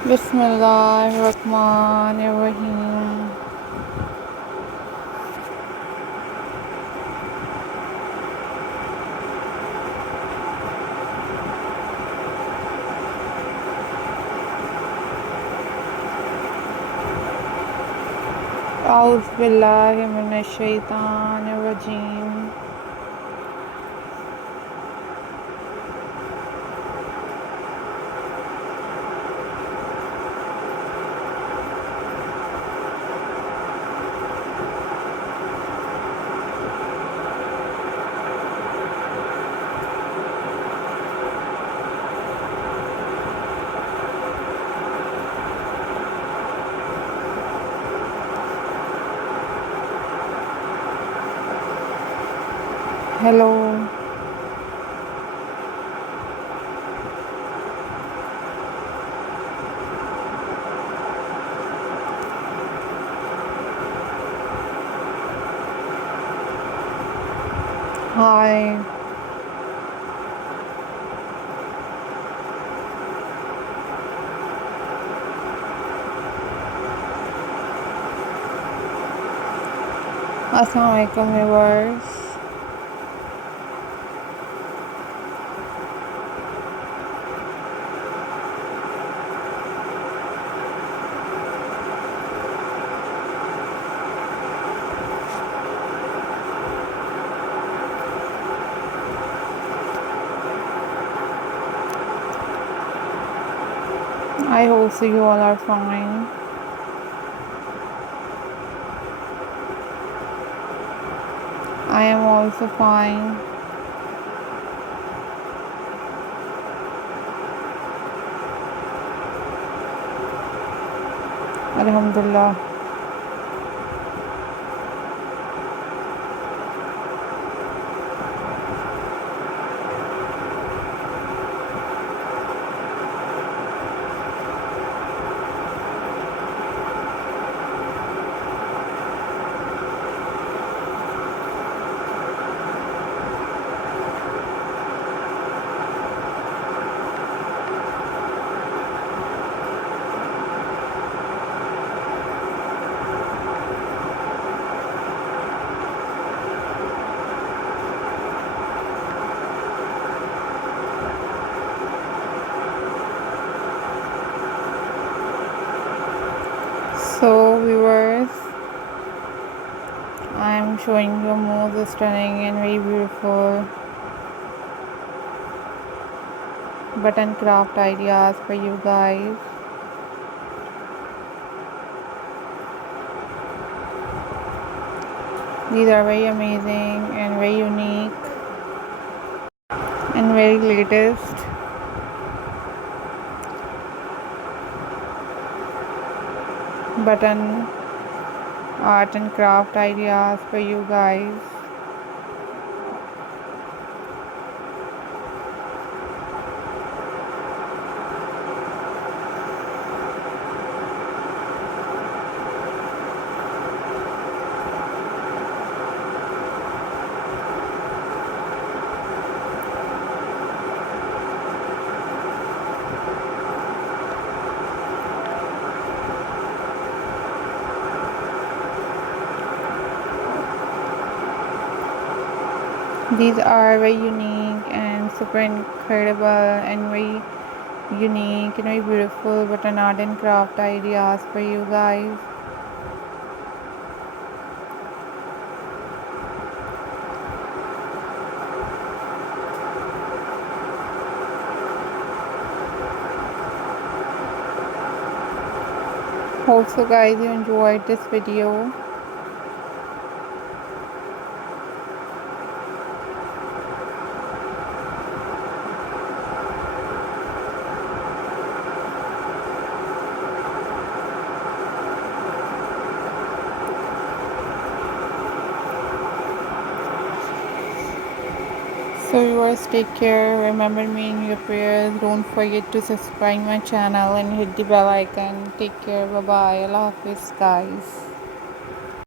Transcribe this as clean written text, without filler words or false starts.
Bismillahirrahmanirrahim. A'udhu billahi minash shaitanir rajim. Hello. Hi. Assalamualaikum viewers. I hope so you all are fine. I am also fine. Alhamdulillah. So viewers, I am showing you most stunning and very beautiful button craft ideas for you guys. These are very amazing and very unique and very latest button art and craft ideas for you guys. These are very unique and super incredible and very unique and very beautiful button art and craft ideas for you guys. Hope so guys you enjoyed this video. So viewers, take care. Remember me in your prayers. Don't forget to subscribe my channel and hit the bell icon. Take care. Bye bye. Allah Hafiz guys.